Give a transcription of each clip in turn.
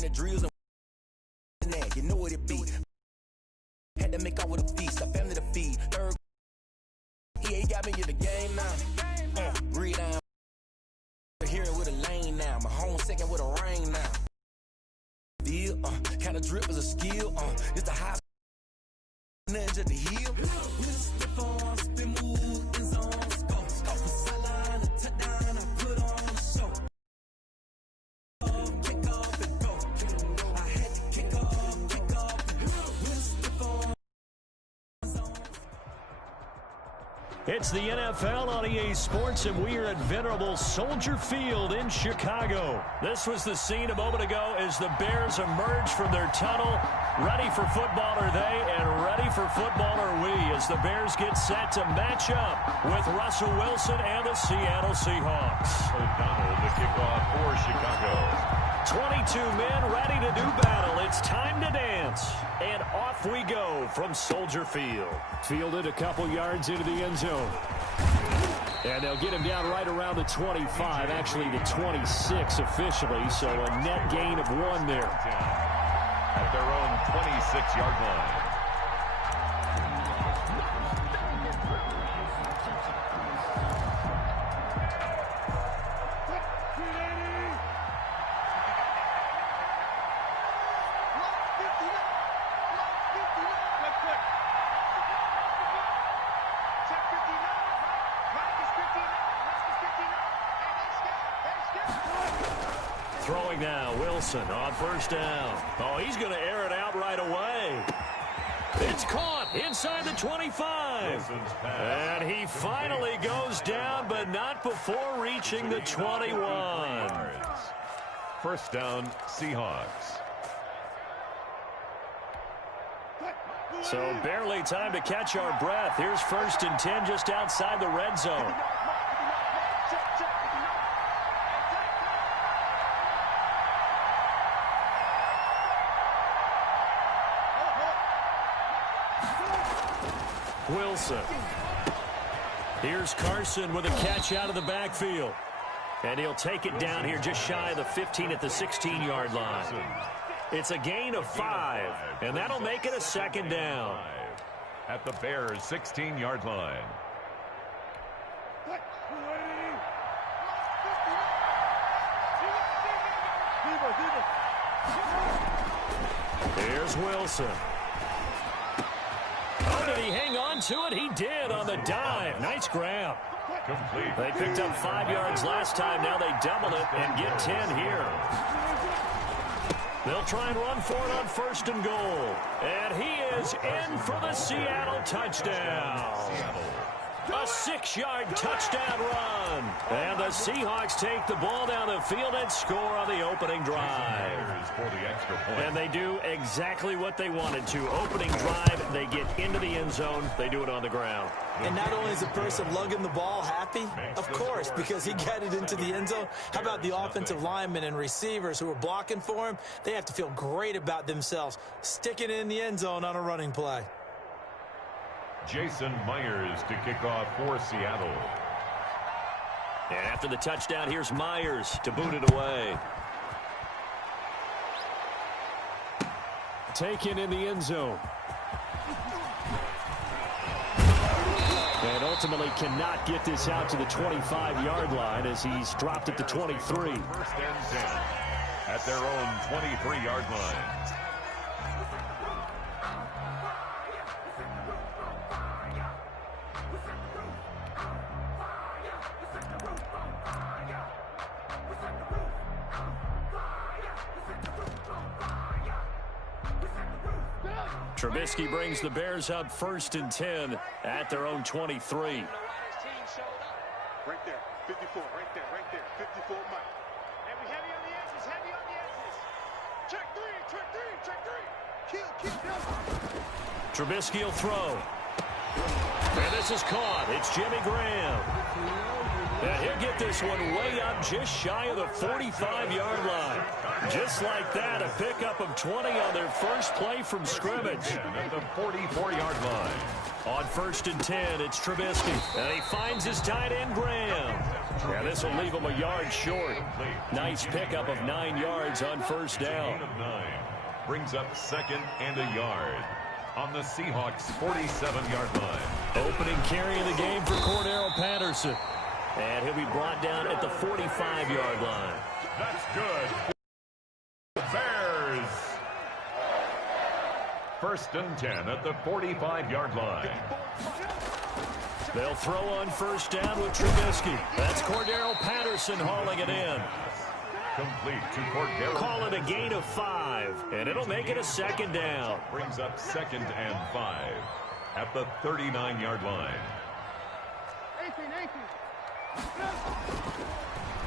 when it drills and that, you know what it be. Had to make out with a feast, a family to feed. Third, he got me in the game now. Breathe down. Hearing with a lane now. My home second with a rain now. Deal, kind of drip is a skill. It's the high. Nothing to the heel. Stiff on, spin move, in zone, go. Off the sideline, a touchdown, I put on the show. Kick off and go. I had to kick off and go. Stiff on. It's the NFL on EA Sports, and we are at venerable Soldier Field in Chicago. This was the scene a moment ago as the Bears emerged from their tunnel. Ready for football are they, and ready for football are we, as the Bears get set to match up with Russell Wilson and the Seattle Seahawks. O'Donnell, the kickoff for Chicago. 22 men ready to do battle. It's time to dance. And off we go from Soldier Field. Fielded a couple yards into the end zone. And they'll get him down right around the 25, actually the 26 officially, so a net gain of 1 there. At their own 26-yard line. Throwing now, Wilson on first down. Oh, he's going to air it out right away. It's caught inside the 25. And he finally goes down, but not before reaching the 21. First down, Seahawks. So barely time to catch our breath. Here's 1st and 10 just outside the red zone. Wilson. Here's Carson with a catch out of the backfield. And he'll take it down here just shy of the 15 at the 16-yard line. It's a gain of 5, and that'll make it a 2nd down. At the Bears' 16-yard line. Here's Wilson. Oh, did he hang on to it? He did on the dive. Nice grab. Complete. They picked up 5 yards last time. Now they double it and get 10 here. They'll try and run for it on 1st and goal. And he is in for the Seattle touchdown. A 6-yard touchdown run. And the Seahawks take the ball down the field and score on the opening drive. And they do exactly what they wanted to. Opening drive, they get into the end zone. They do it on the ground. And not only is the person lugging the ball happy, of course, because he got it into the end zone. How about the offensive linemen and receivers who are blocking for him? They have to feel great about themselves, sticking it in the end zone on a running play. Jason Myers to kick off for Seattle. And after the touchdown, here's Myers to boot it away. Taken in the end zone. And ultimately cannot get this out to the 25-yard line as he's dropped at the 23. 1st and 10 at their own 23-yard line. Trubisky brings the Bears up 1st and 10 at their own 23. Right there, 54, right there, 54 Mike. And we heavy on the edges, Check three. Kill. Trubisky will throw. And this is caught. It's Jimmy Graham. And he'll get this one way up just shy of the 45-yard line. Just like that, a pickup of 20 on their first play from scrimmage. At the 44-yard line. On 1st and 10, it's Trubisky. And he finds his tight end, Graham. Yeah, this will leave him a yard short. Nice pickup of 9 yards on 1st down. Brings up 2nd and a yard on the Seahawks' 47-yard line. Opening carry of the game for Cordero Patterson. And he'll be brought down at the 45-yard line. That's good. Bears. 1st and 10 at the 45-yard line. They'll throw on 1st down with Trubisky. That's Cordero Patterson hauling it in. Complete to Cordero. Call it a gain of 5, and it'll make it a 2nd down. Brings up 2nd and 5 at the 39-yard line.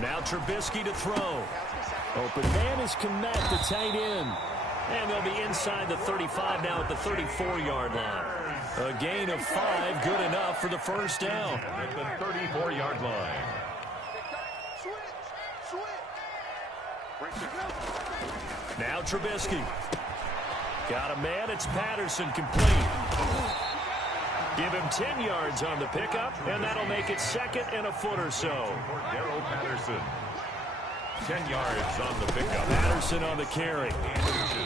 Now Trubisky to throw. Open man is Kmet, the tight end. And they'll be inside the 35 now at the 34-yard line. A gain of 5, good enough for the 1st down. At the 34-yard line. Now Trubisky. Got a man, it's Patterson, complete. Give him 10 yards on the pickup, and that'll make it 2nd and a foot or so. Cordero Patterson. 10 yards on the pickup. Patterson on the carry.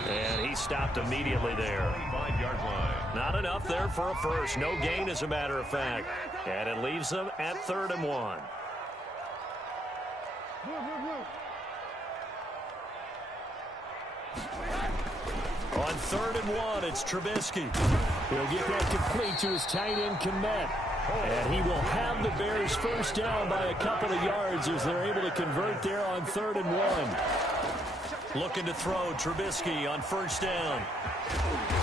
And he stopped immediately there. 5-yard line. Not enough there for a first. No gain, as a matter of fact. And it leaves them at 3rd and 1. On 3rd and 1, it's Trubisky. He'll get that complete to his tight end, Kmet. And he will have the Bears 1st down by a couple of yards as they're able to convert there on 3rd and 1. Looking to throw, Trubisky on 1st down.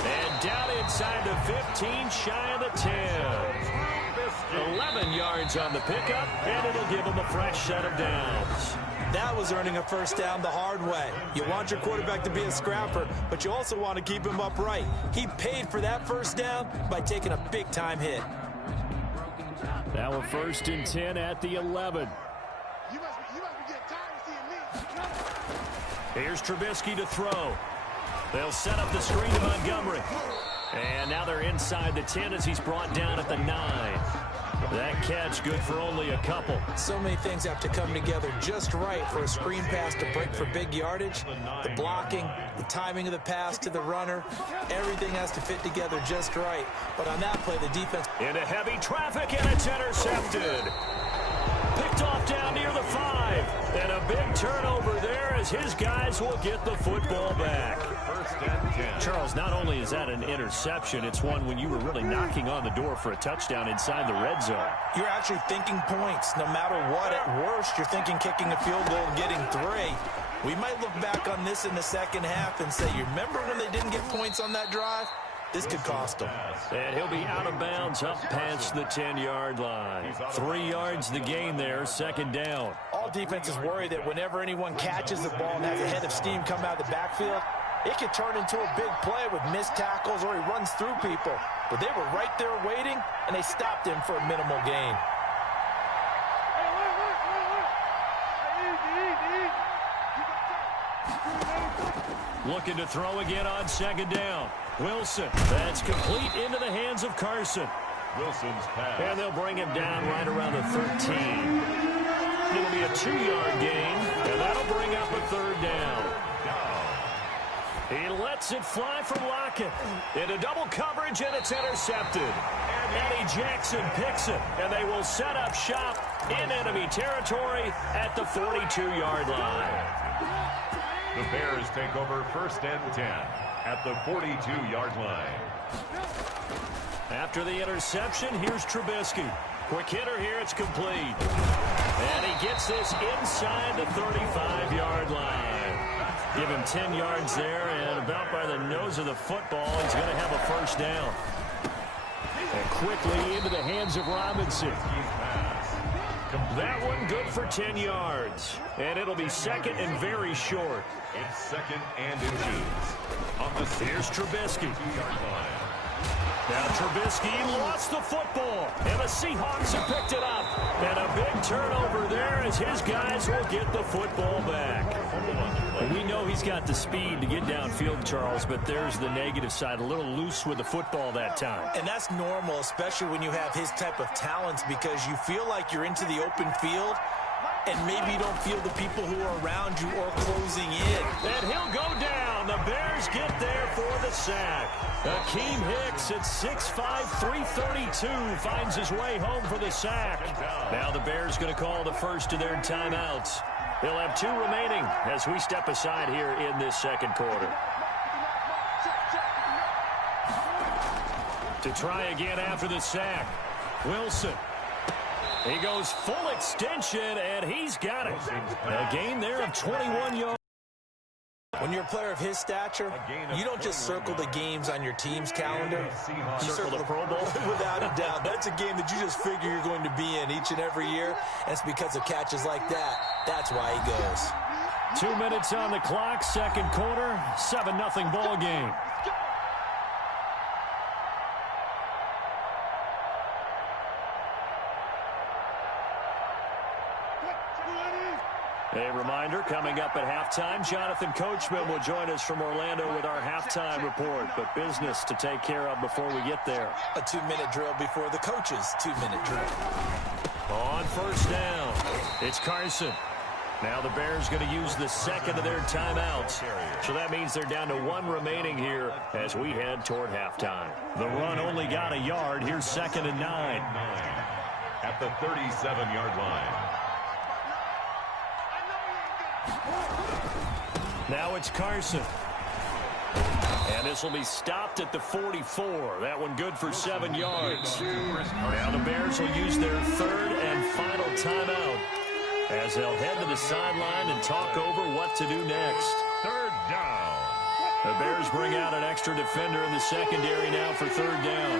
And down inside the 15, shy of the 10. 11 yards on the pickup, and it'll give him a fresh set of downs. That was earning a 1st down the hard way. You want your quarterback to be a scrapper, but you also want to keep him upright. He paid for that 1st down by taking a big-time hit. Now a 1st and 10 at the 11. You must be getting tired of seeing me. Here's Trubisky to throw. They'll set up the screen to Montgomery. And now they're inside the 10 as he's brought down at the 9. That catch good for only a couple. So many things have to come together just right for a screen pass to break for big yardage. The blocking, the timing of the pass to the runner, everything has to fit together just right. But on that play, the defense... Into heavy traffic, and it's intercepted. Picked off down near the 5. And a big turnover there as his guys will get the football back. 1st and 10. Charles, not only is that an interception, it's one when you were really knocking on the door for a touchdown inside the red zone. You're actually thinking points. No matter what, at worst, you're thinking kicking a field goal and getting 3. We might look back on this in the 2nd half and say, you remember when they didn't get points on that drive? This could cost them. And he'll be out of bounds up past the 10-yard line. 3 yards the gain there, 2nd down. All defenses worry that whenever anyone catches the ball and has a head of steam come out of the backfield, it could turn into a big play with missed tackles or he runs through people. But they were right there waiting, and they stopped him for a minimal gain. Looking to throw again on 2nd down. Wilson, that's complete into the hands of Carson. Wilson's pass. And they'll bring him down right around the 13. It'll be a 2-yard gain, and that'll bring up a 3rd down. He lets it fly from Lockett. Into double coverage, and it's intercepted. And Eddie Jackson picks it, and they will set up shop in enemy territory at the 42-yard line. The Bears take over 1st and 10 at the 42-yard line. After the interception, here's Trubisky. Quick hitter here, it's complete. And he gets this inside the 35-yard line. Give him 10 yards there, and about by the nose of the football, he's going to have a 1st down. And quickly into the hands of Robinson. That one good for 10 yards. And it'll be 2nd and very short. It's 2nd and inches. Here's Trubisky. Now Trubisky lost the football. And the Seahawks have picked it up. And a big Big turnover there as his guys will get the football back. We know he's got the speed to get downfield, Charles, but there's the negative side. A little loose with the football that time. And that's normal, especially when you have his type of talents, because you feel like you're into the open field, and maybe you don't feel the people who are around you or closing in. And he'll go down. The Bears get there for the sack. Akeem Hicks at 6'5", 332 finds his way home for the sack. Now the Bears going to call the first of their timeouts. They'll have 2 remaining as we step aside here in this second quarter. To try again after the sack, Wilson. He goes full extension, and he's got it. A gain there of 21 yards. When you're a player of his stature, you don't just circle the games on your team's calendar. You circle the Pro Bowl. Without a doubt. That's a game that you just figure you're going to be in each and every year. And it's because of catches like that. That's why he goes. 2 minutes on the clock, second quarter, 7-0 ball game. A reminder, coming up at halftime, Jonathan Coachman will join us from Orlando with our halftime report. But business to take care of before we get there. A 2-minute drill before the coach's 2-minute drill. On first down, it's Carson. Now the Bears going to use the second of their timeouts. So that means they're down to 1 remaining here as we head toward halftime. The run only got a yard. Here's 2nd and 9. At the 37-yard line. Now it's Carson. And this will be stopped at the 44. That one good for 7 yards. Now the Bears will use their 3rd and final timeout as they'll head to the sideline and talk over what to do next. 3rd down. The Bears bring out an extra defender in the secondary now for 3rd down.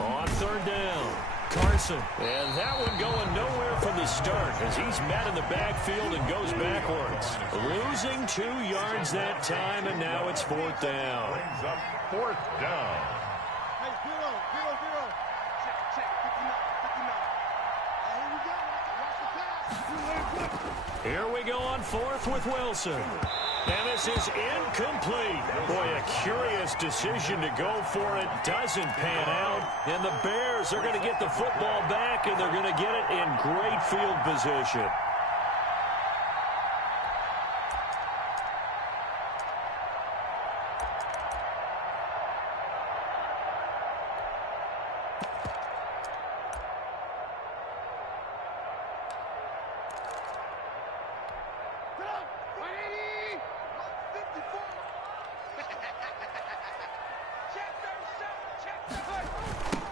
On 3rd down, Carson. And that one going nowhere from the start as he's met in the backfield and goes backwards. Losing 2 yards that time, and now it's 4th down. Brings up 4th down. Hey, 0-0-0. Check, 59. Here we go. Watch the pass. Here we go on 4th with Wilson. And this is incomplete. Boy, a curious decision to go for it. Doesn't pan out. And the Bears are going to get the football back, and they're going to get it in great field position.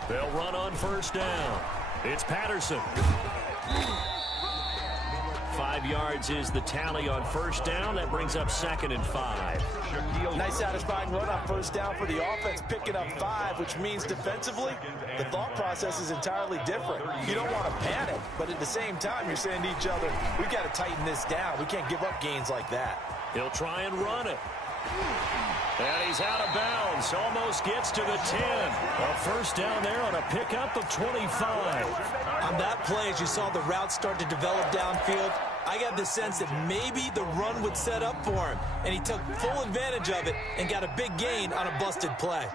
They'll run on first down. It's Patterson. 5 yards is the tally on first down. That brings up 2nd and 5. Nice satisfying run on first down for the offense, picking up 5, which means defensively, the thought process is entirely different. You don't want to panic, but at the same time, you're saying to each other, we've got to tighten this down. We can't give up gains like that. He'll try and run it. And he's out of bounds. Almost gets to the 10. A first down there on a pickup of 25. On that play, as you saw the route start to develop downfield, I got the sense that maybe the run would set up for him. And he took full advantage of it and got a big gain on a busted play.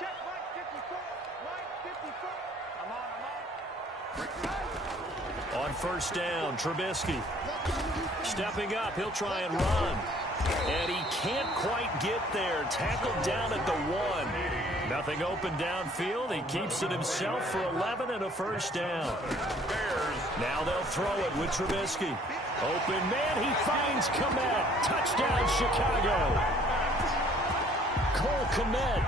Check, Mike 54. On first down, Trubisky. Stepping up, he'll try and run. And he can't quite get there. Tackled down at the 1. Nothing open downfield. He keeps it himself for 11 and a first down. Now they'll throw it with Trubisky. Open man, he finds Kmet. Touchdown, Chicago. Cole Kmet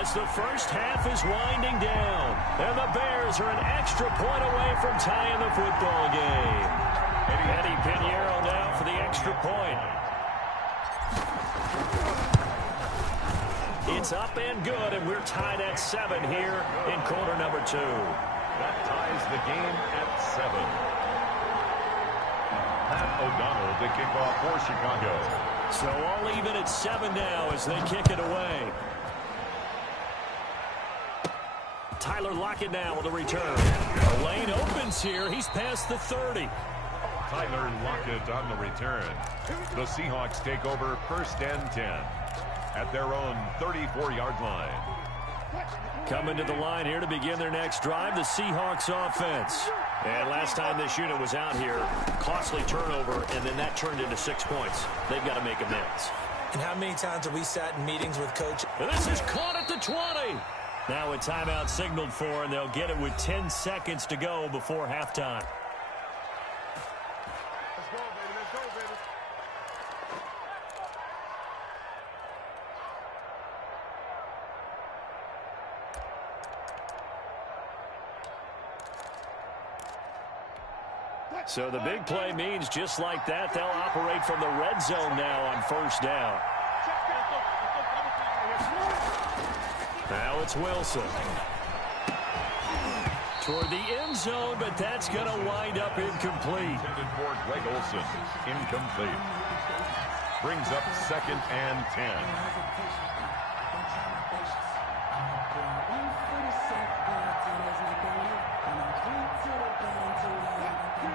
as the first half is winding down. And the Bears are an extra point away from tying the football game. Eddie Pinheiro now for the extra point. It's up and good, and we're tied at 7 here in quarter number 2. That ties the game at 7. Pat O'Donnell to kick off for Chicago. So all even at 7 now as they kick it away. Tyler Lockett now with a return. The lane opens here. He's past the 30. Tyler Lockett on the return. The Seahawks take over 1st and 10 at their own 34-yard line. Coming to the line here to begin their next drive, the Seahawks offense. And last time this unit was out here, costly turnover, and then that turned into 6 points. They've got to make amends. And how many times have we sat in meetings with coaches? And this is caught at the 20. Now a timeout signaled for, and they'll get it with 10 seconds to go before halftime. Let's go, baby. Let's go, baby. So the big play means just like that, they'll operate from the red zone now on 1st down. Now it's Wilson. Toward the end zone, but that's going to wind up incomplete. Intended for Greg Olsen. Incomplete. Brings up 2nd and 10.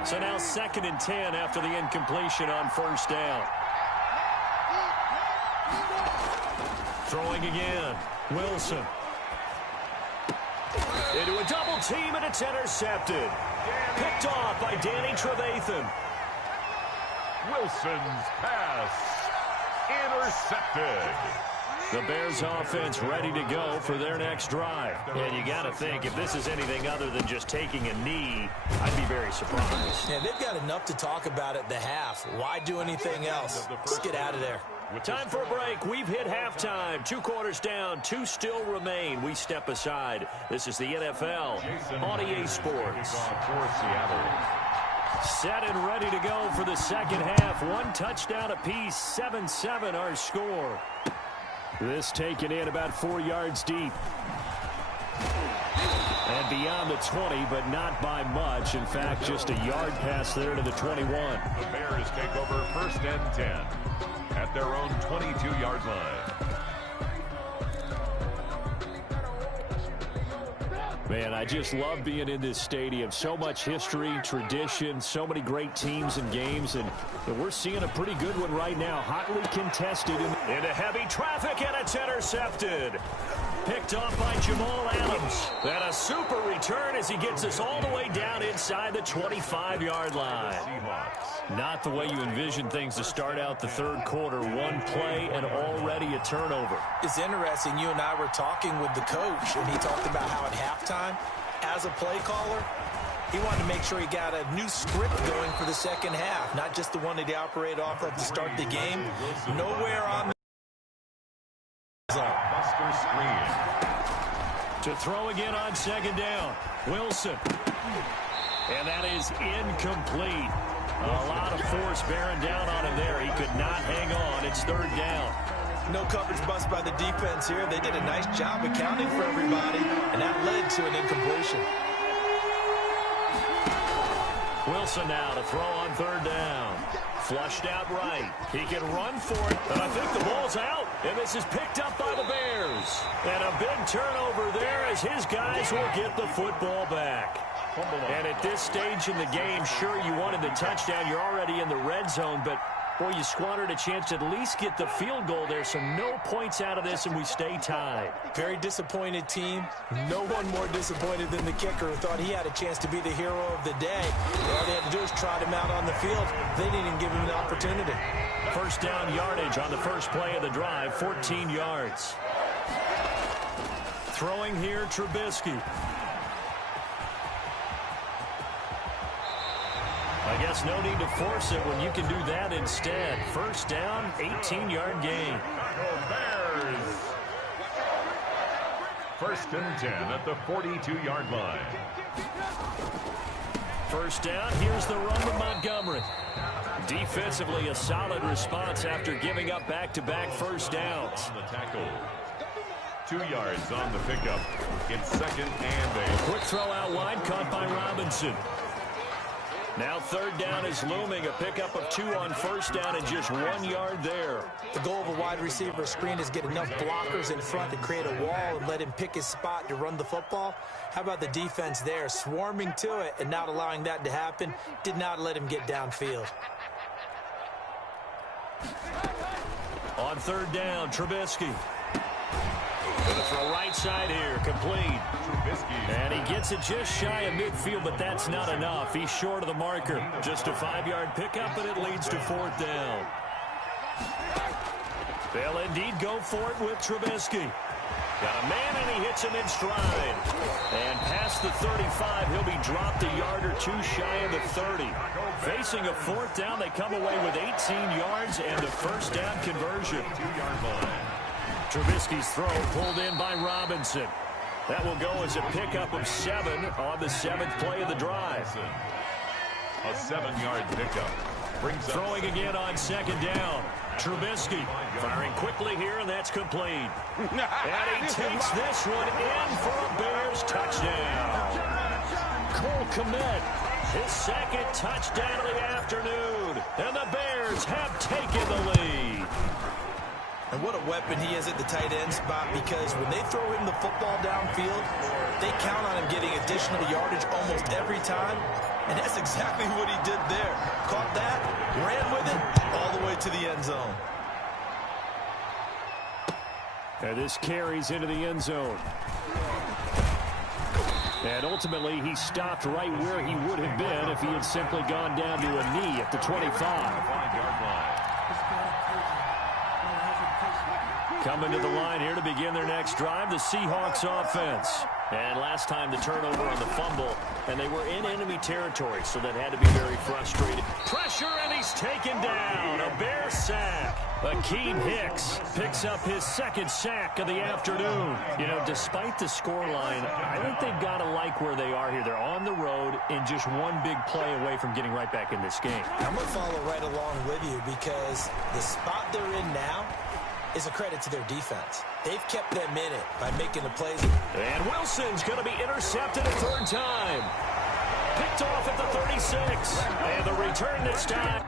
So now 2nd and 10 after the incompletion on 1st down. Throwing again. Wilson. Into a double team, and it's intercepted. Picked off by Danny Trevathan. Wilson's pass intercepted. The Bears offense ready to go for their next drive. And you got to think, if this is anything other than just taking a knee, I'd be very surprised. Yeah, they've got enough to talk about at the half. Why do anything else? Let's get out of there. Time for a break. We've hit halftime. 2 quarters down. 2 still remain. We step aside. This is the NFL on EA Sports. For Seattle. Set and ready to go for the second half. 1 touchdown apiece. 7-7 our score. This taken in about 4 yards deep. And beyond the 20, but not by much. In fact, just a yard pass there to the 21. The Bears take over 1st and 10 at their own 22-yard line. Man, I just love being in this stadium. So much history, tradition, so many great teams and games, and we're seeing a pretty good one right now. Hotly contested. Into heavy traffic, and it's intercepted. Picked off by Jamal Adams. And a super return as he gets us all the way down inside the 25-yard line. Not the way you envision things to start out the 3rd quarter. 1 play and already a turnover. It's interesting. You and I were talking with the coach, and he talked about how at halftime, as a play caller, he wanted to make sure he got a new script going for the second half, not just the one that he operated off of to start the game. Nowhere on the zone. Buster screen. To throw again on 2nd down. Wilson. And that is incomplete. A lot of force bearing down on him there. He could not hang on. It's 3rd down. No coverage bust by the defense here. They did a nice job accounting for everybody, and that led to an incompletion. Wilson now to throw on 3rd down. Flushed out right. He can run for it, and I think the ball's out. And this is picked up by the Bears. And a big turnover there as his guys will get the football back. And at this stage in the game, sure, you wanted the touchdown. You're already in the red zone, but boy, you squandered a chance to at least get the field goal there. So no points out of this, and we stay tied. Very disappointed team. No one more disappointed than the kicker, who thought he had a chance to be the hero of the day. All they had to do was trot him out on the field. They didn't even give him an opportunity. 1st down yardage on the first play of the drive, 14 yards. Throwing here, Trubisky. I guess no need to force it when you can do that instead. 1st down, 18-yard gain. Bears. 1st and 10 at the 42-yard line. 1st down, here's the run to Montgomery. Defensively, a solid response after giving up back-to-back 1st downs. On the tackle. 2 yards on the pickup. It's 2nd and 8. Quick throw out wide, caught by Robinson. Now third down is looming. A pickup of 2 on first down and just 1 yard there. The goal of a wide receiver screen is get enough blockers in front to create a wall and let him pick his spot to run the football. How about the defense there, swarming to it and not allowing that to happen? Did not let him get downfield. On third down, Trubisky. Gonna throw right side here, complete. And he gets it just shy of midfield, but that's not enough. He's short of the marker. Just a 5-yard pickup, and it leads to fourth down. They'll indeed go for it with Trubisky. Got a man, and he hits him in stride. And past the 35, he'll be dropped a yard or two shy of the 30. Facing a fourth down, they come away with 18 yards and the first down conversion. 2-yard line. Trubisky's throw pulled in by Robinson. That will go as a pickup of 7 on the 7th play of the drive. A 7-yard pickup. Throwing again on second down. Trubisky firing quickly here, and that's complete. And he takes this one in for a Bears touchdown. Cole Kmet, his second touchdown of the afternoon. And the Bears have taken the lead. And what a weapon he is at the tight end spot, because when they throw him the football downfield, they count on him getting additional yardage almost every time. And that's exactly what he did there. Caught that, ran with it, all the way to the end zone. And this carries into the end zone. And ultimately, he stopped right where he would have been if he had simply gone down to a knee at the 25. 5-yard line. Coming to the line here to begin their next drive, the Seahawks offense. And last time the turnover on the fumble, and they were in enemy territory, so that had to be very frustrating. Pressure, and he's taken down. A Bear sack. Akeem Hicks picks up his second sack of the afternoon. You know, despite the scoreline, I think they've got to like where they are here. They're on the road and just one big play away from getting right back in this game. I'm going to follow right along with you, because the spot they're in now is a credit to their defense. They've kept them in it by making the plays. And Wilson's going to be intercepted a third time. Picked off at the 36. And the return this time.